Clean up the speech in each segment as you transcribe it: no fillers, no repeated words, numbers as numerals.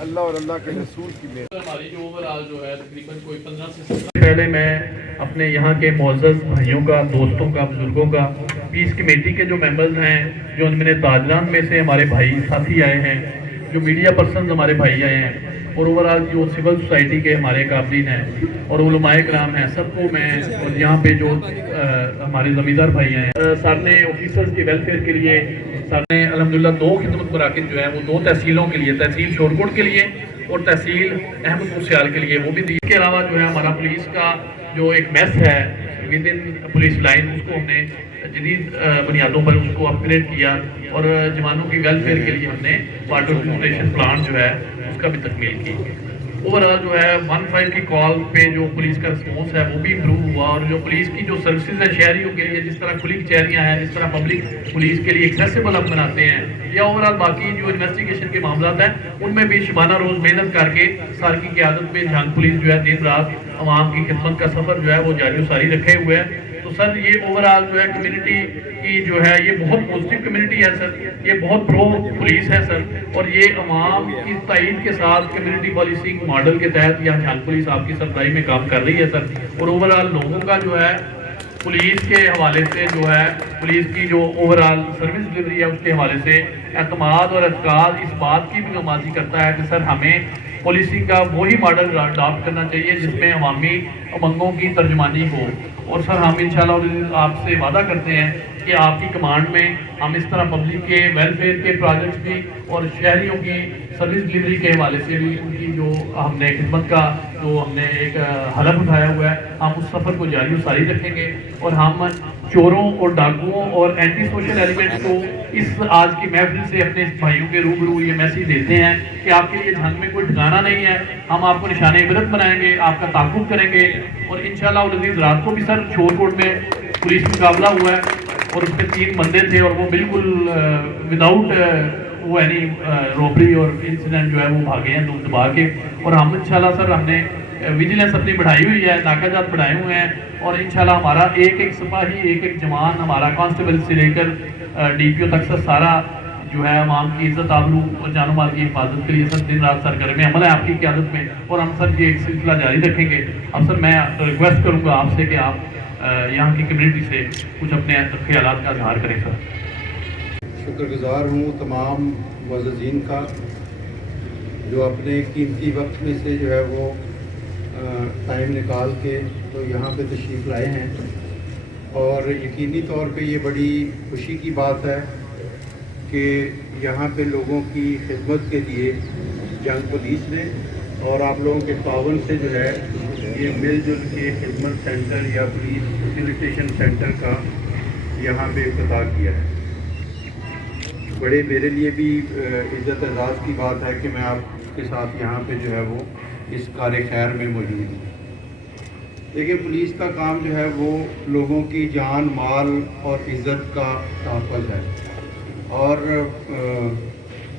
اللہ اور اللہ کے رسول کی ہماری جو اوورآل جو ہے تقریباً کوئی 15 سے 17 پہلے میں اپنے یہاں کے معزز بھائیوں کا، دوستوں کا، بزرگوں کا، پیس کمیٹی کے جو ممبرز ہیں، جو ان میں تاجران میں سے ہمارے بھائی ساتھی آئے ہیں، جو میڈیا پرسنز ہمارے بھائی آئے ہیں، اور اوورآل جو سول سوسائٹی کے ہمارے قابلین ہیں اور علماء کرام ہیں، سب کو میں، اور یہاں پہ جو ہمارے زمیندار بھائی ہیں، سارنے آفیسرز کے ویلفیئر کے لیے سارنے الحمدللہ 2 خدمت مراکز جو ہیں وہ 2 تحصیلوں کے لیے، تحصیل شورکوٹ کے لیے اور تحصیل احمد پور کے لیے وہ بھی دی۔ اس کے علاوہ جو ہے ہمارا پولیس کا جو ایک میس ہے ود ان پولیس لائن، اس کو ہم نے جدید بنیادوں پر اس کو اپ گریڈ کیا، اور جوانوں کی ویلفیئر کے لیے ہم نے واٹر فلٹریشن پلانٹ جو ہے اس کا بھی تکمیل کی۔ اوورآل جو ہے 15 کی کال پہ جو پولیس کا رسپانس ہے وہ بھی امپروو ہوا، اور جو پولیس کی جو سروسز ہیں شہریوں کے لیے، جس طرح کھلی کچہریاں ہیں، جس طرح پبلک پولیس کے لیے ایکسیسیبل ہم بناتے ہیں، یا اوورآل باقی جو انویسٹیگیشن کے معاملات ہیں ان میں بھی شبانہ روز محنت کر کے سر کی قیادت میں جھانگ پولیس جو ہے دن رات عوام کی خدمت کا سفر جو ہے وہ جاری و ساری رکھے ہوئے ہے۔ تو سر یہ اوورآل جو ہے کمیونٹی کی جو ہے یہ بہت پازیٹیو کمیونٹی ہے سر، یہ بہت پرو پولیس ہے سر، اور یہ عوام کی تائید کے ساتھ کمیونٹی پالیسنگ ماڈل کے تحت یہاں جھانگ پولیس آپ کی سربراہی میں کام کر رہی ہے سر، اور اوورآل لوگوں کا جو ہے پولیس کے حوالے سے جو ہے پولیس کی جو اوورآل سروس ڈلیوری ہے اس کے حوالے سے اعتماد اور اعتقاد اس بات کی بھی نمازی کرتا ہے کہ سر ہمیں پالیسنگ کا وہی ماڈل اڈاپٹ کرنا چاہیے جس میں عوامی امنگوں کی ترجمانی ہو، اور سر ہم انشاءاللہ آپ سے وعدہ کرتے ہیں کہ آپ کی کمانڈ میں ہم اس طرح پبلک کے ویلفیئر کے پروجیکٹس بھی اور شہریوں کی سروس ڈلیوری کے حوالے سے بھی ان کی جو ہم نے خدمت کا جو ہم نے ایک حلف اٹھایا ہوا ہے، ہم اس سفر کو جاری و ساری رکھیں گے، اور ہم چوروں اور ڈاکوؤں اور اینٹی سوشل ایلیمنٹس کو اس آج کی محفل سے اپنے بھائیوں کے روبرو یہ میسیج دیتے ہیں کہ آپ کے لیے جھنگ میں کوئی ٹھکانہ نہیں ہے، ہم آپ کو نشان عبرت بنائیں گے، آپ کا تعاقب کریں گے، اور انشاءاللہ العزیز رات کو بھی سر شورکوٹ میں پولیس مقابلہ ہوا ہے، اور اس میں 3 بندے تھے اور وہ بالکل وداؤٹ وہ یعنی روبری اور انسیڈنٹ جو ہے وہ بھاگے ہیں لوگ دبا کے، اور ہم انشاءاللہ سر ہم نے ویجیلنس اپنی بڑھائی ہوئی ہے، ناکہ جات بڑھائے ہوئے ہیں، اور انشاءاللہ ہمارا ایک ایک سپاہی، ایک ایک جوان، ہمارا کانسٹیبل سے لے کر ڈی پی او تک سر سارا جو ہے عوام کی عزت آبرو اور جان و مال کی حفاظت کے لیے سر دن رات سرگرم عمل ہے آپ کی قیادت میں، اور ہم سر یہ ایک سلسلہ جاری رکھیں گے۔ اب سر میں ریکویسٹ کروں گا آپ سے کہ آپ یہاں کی کمیونٹی سے کچھ اپنے خیالات کا اظہار کریں سر۔ شکر گزار ہوں تمام معززین کا جو اپنے قیمتی وقت میں سے جو ہے وہ ٹائم نکال کے تو یہاں پہ تشریف لائے ہیں، اور یقینی طور پہ یہ بڑی خوشی کی بات ہے کہ یہاں پہ لوگوں کی خدمت کے لیے جھانگ پولیس نے اور آپ لوگوں کے تعاون سے جو ہے یہ مل جل کے خدمت سینٹر یا پولیس فیسیلیٹیشن سینٹر کا یہاں پہ افتتاح کیا ہے۔ بڑے میرے لیے بھی عزت اعزاز کی بات ہے کہ میں آپ کے ساتھ یہاں پہ جو ہے وہ اس کار خیر میں موجود ہوں۔ دیکھیں پولیس کا کام جو ہے وہ لوگوں کی جان مال اور عزت کا تحفظ ہے، اور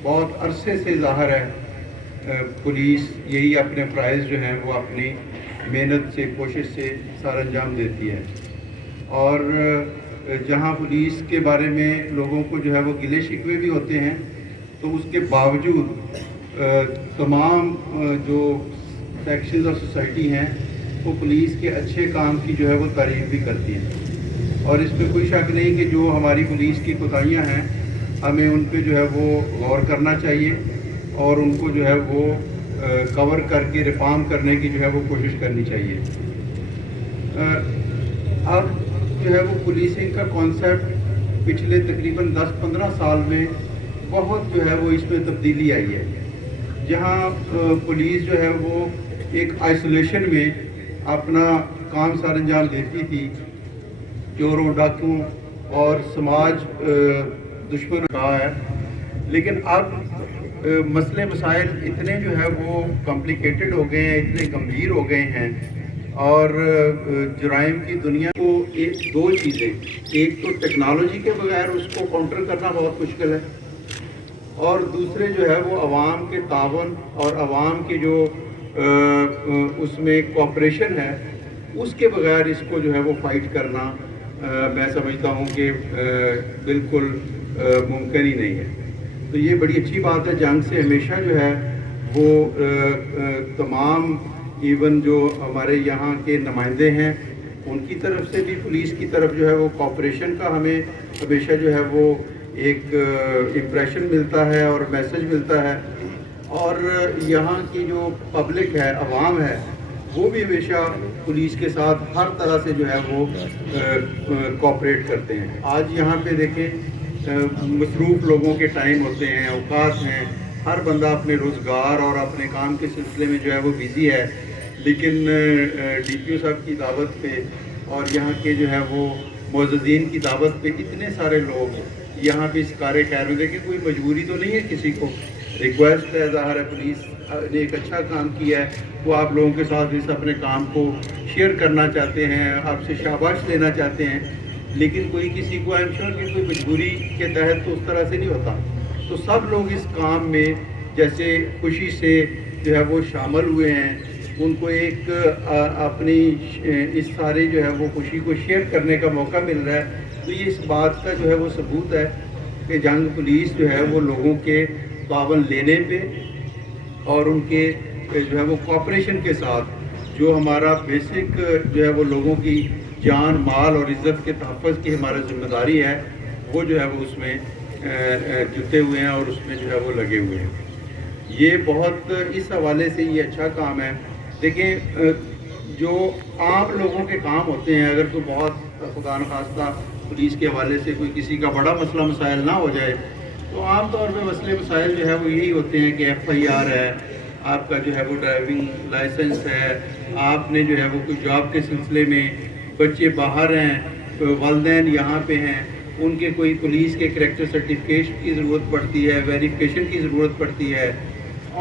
بہت عرصے سے ظاہر ہے پولیس یہی اپنے فرائض جو ہیں وہ اپنی محنت سے کوشش سے سر انجام دیتی ہے، اور جہاں پولیس کے بارے میں لوگوں کو جو ہے وہ گلے شکوے بھی ہوتے ہیں تو اس کے باوجود تمام جو سیکشنز آف سوسائٹی ہیں وہ پولیس کے اچھے کام کی جو ہے وہ تعریف بھی کرتی ہیں، اور اس میں کوئی شک نہیں کہ جو ہماری پولیس کی کوتاہیاں ہیں ہمیں ان پہ جو ہے وہ غور کرنا چاہیے، اور ان کو جو ہے وہ کور کر کے ریفارم کرنے کی جو ہے وہ کوشش کرنی چاہیے۔ اب جو ہے وہ پولیسنگ کا کانسیپٹ پچھلے تقریباً 10-15 سال میں بہت جو ہے وہ اس میں تبدیلی آئی ہے. جہاں پولیس جو ہے وہ ایک آئسولیشن میں اپنا کام سر انجام دیتی تھی، چوروں ڈاکوں اور سماج دشمن رہا ہے، لیکن اب مسئلے مسائل اتنے جو ہے وہ کمپلیکیٹڈ ہو گئے ہیں، اتنے گمبھیر ہو گئے ہیں، اور جرائم کی دنیا کو دو چیزیں، ایک تو ٹیکنالوجی کے بغیر اس کو کاؤنٹر کرنا بہت مشکل ہے، اور دوسرے جو ہے وہ عوام کے تعاون اور عوام کی جو اس میں کوآپریشن ہے، اس کے بغیر اس کو جو ہے وہ فائٹ کرنا میں سمجھتا ہوں کہ بالکل ممکن ہی نہیں ہے. تو یہ بڑی اچھی بات ہے. جنگ سے ہمیشہ جو ہے وہ تمام ایون جو ہمارے یہاں کے نمائندے ہیں ان کی طرف سے بھی پولیس کی طرف جو ہے وہ کوآپریشن کا ہمیں ہمیشہ جو ہے وہ ایک امپریشن ملتا ہے اور میسج ملتا ہے، اور یہاں کی جو پبلک ہے، عوام ہے، وہ بھی ہمیشہ پولیس کے ساتھ ہر طرح سے جو ہے وہ کوآپریٹ کرتے ہیں. آج یہاں پہ دیکھیں مصروف لوگوں کے ٹائم ہوتے ہیں، اوقات ہیں، ہر بندہ اپنے روزگار اور اپنے کام کے سلسلے میں جو ہے وہ بیزی ہے، لیکن ڈی پی او صاحب کی دعوت پہ اور یہاں کے جو ہے وہ معززین کی دعوت پہ اتنے سارے لوگ یہاں پہ اس کار خیر میں دیکھیں. کوئی مجبوری تو نہیں ہے کسی کو، ریکویسٹ ہے، ظاہر ہے پولیس نے ایک اچھا کام کیا ہے، وہ آپ لوگوں کے ساتھ اس اپنے کام کو شیئر کرنا چاہتے ہیں، آپ سے شاباش لینا چاہتے ہیں، لیکن کوئی کسی کو آئی ایم شیور کہ کوئی مجبوری کے تحت تو اس طرح سے نہیں ہوتا. تو سب لوگ اس کام میں جیسے خوشی سے جو ہے وہ شامل ہوئے ہیں، ان کو ایک اپنی اس سارے جو ہے وہ خوشی کو شیئر کرنے کا موقع مل رہا ہے. تو یہ اس بات کا جو ہے وہ ثبوت ہے کہ جنگ پولیس جو ہے وہ لوگوں کے تعاون لینے پہ اور ان کے جو ہے وہ کوآپریشن کے ساتھ جو ہمارا بیسک جو ہے وہ لوگوں کی جان مال اور عزت کے تحفظ کی ہمارا ذمہ داری ہے، وہ جو ہے وہ اس میں جتے ہوئے ہیں اور اس میں جو ہے وہ لگے ہوئے ہیں. یہ بہت اس حوالے سے یہ اچھا کام ہے. دیکھیں جو عام لوگوں کے کام ہوتے ہیں، اگر کوئی بہت خدا نخواستہ پولیس کے حوالے سے کوئی کسی کا بڑا مسئلہ مسائل نہ ہو جائے، تو عام طور پہ مسئلے مسائل جو ہے وہ یہی ہوتے ہیں کہ ایف آئی آر ہے، آپ کا جو ہے وہ ڈرائیونگ لائسنس ہے، آپ نے جو ہے وہ کوئی جاب کے سلسلے میں، بچے باہر ہیں، والدین یہاں پہ ہیں، ان کے کوئی پولیس کے کریکٹر سرٹیفکیٹ کی ضرورت پڑتی ہے، ویریفیکیشن کی ضرورت پڑتی ہے.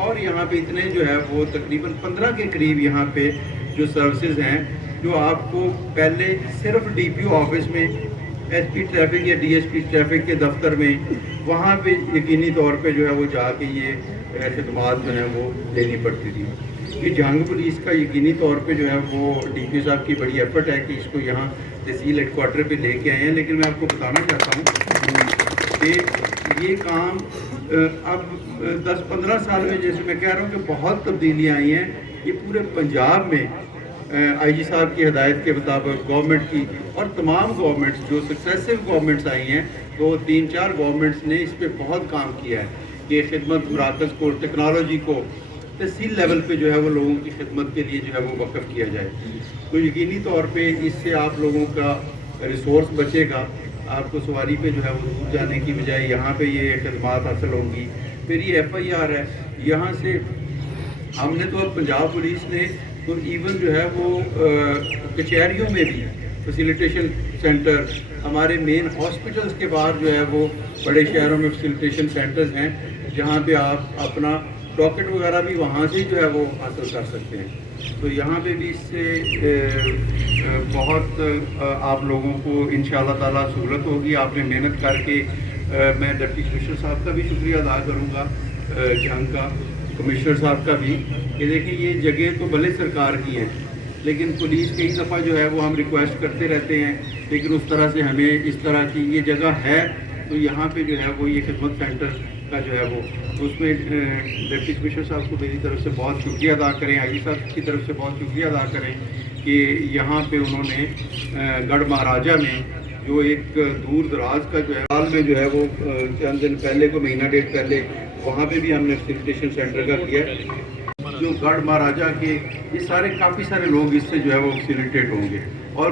اور یہاں پہ اتنے جو ہے وہ تقریباً 15 کے قریب یہاں پہ جو سروسز ہیں جو آپ کو پہلے صرف ڈی پی او آفس میں، ایس پی ٹریفک یا ڈی ایس پی ٹریفک کے دفتر میں، وہاں پہ یقینی طور پہ جو ہے وہ جا کے یہ خدمات جو ہیں وہ لینی پڑتی تھی. یہ جنگ پولیس کا یقینی طور پہ جو ہے وہ ڈی پی صاحب کی بڑی ایفرٹ ہے کہ اس کو یہاں تحصیل ہیڈ کوارٹر پہ لے کے آئے ہیں. لیکن میں آپ کو بتانا چاہتا ہوں کہ یہ کام اب 10-15 سال میں، جیسے میں کہہ رہا ہوں کہ بہت تبدیلیاں آئی ہیں. یہ پورے پنجاب میں آئی جی صاحب کی ہدایت کے مطابق گورنمنٹ کی اور تمام گورنمنٹس جو سکسیسو گورنمنٹس آئی ہیں، 2-3-4 گورنمنٹس نے اس پہ بہت کام کیا ہے کہ خدمت مراکز کو، ٹیکنالوجی کو تحصیل لیول پہ جو ہے وہ لوگوں کی خدمت کے لیے جو ہے وہ وقف کیا جائے. تو یقینی طور پہ اس سے آپ لوگوں کا ریسورس بچے گا، آپ کو سواری پہ جو ہے وہ دور جانے کی بجائے یہاں پہ یہ خدمات حاصل ہوں گی. پھر یہ ایف آئی آر ہے، یہاں سے ہم نے تو اب پنجاب پولیس نے تو ایون جو ہے وہ کچہریوں میں بھی فیسیلیٹیشن سینٹر، ہمارے مین ہاسپٹلس کے باہر جو ہے وہ بڑے شہروں میں فیسیلیٹیشن سینٹرز ہیں جہاں پہ آپ اپنا ڈاکٹ وغیرہ بھی وہاں سے جو ہے وہ حاصل کر سکتے ہیں. تو یہاں پہ بھی اس سے بہت آپ لوگوں کو انشاءاللہ تعالیٰ سہولت ہوگی. آپ نے محنت کر کے، میں ڈپٹی کمشنر صاحب کا بھی شکریہ ادا کروں گا، جنگ کا کمشنر صاحب کا بھی، کہ دیکھیں یہ جگہ تو بھلے سرکار کی ہے، لیکن پولیس کئی دفعہ جو ہے وہ ہم ریکویسٹ کرتے رہتے ہیں، لیکن اس طرح سے ہمیں اس طرح کی یہ جگہ ہے تو یہاں پہ جو ہے وہ یہ خدمت سینٹر کا جو ہے وہ اس میں ڈپٹی کمشنر صاحب کو میری طرف سے بہت شکریہ ادا کریں، آئی جی صاحب کی طرف سے بہت شکریہ ادا کریں کہ یہاں پہ انہوں نے گڑھ مہاراجہ میں جو ایک دور دراز کا جو ہے حال میں جو ہے وہ چند دن پہلے کو مہینہ ڈیڑھ پہلے وہاں پہ بھی ہم نے فیسیلیٹیشن سینٹر کا کیا ہے. جو گڑھ مہاراجہ کے یہ سارے کافی سارے لوگ اس سے جو ہے وہ فیسیلیٹیٹ ہوں گے اور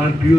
RPO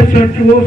SHO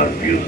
RPO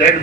10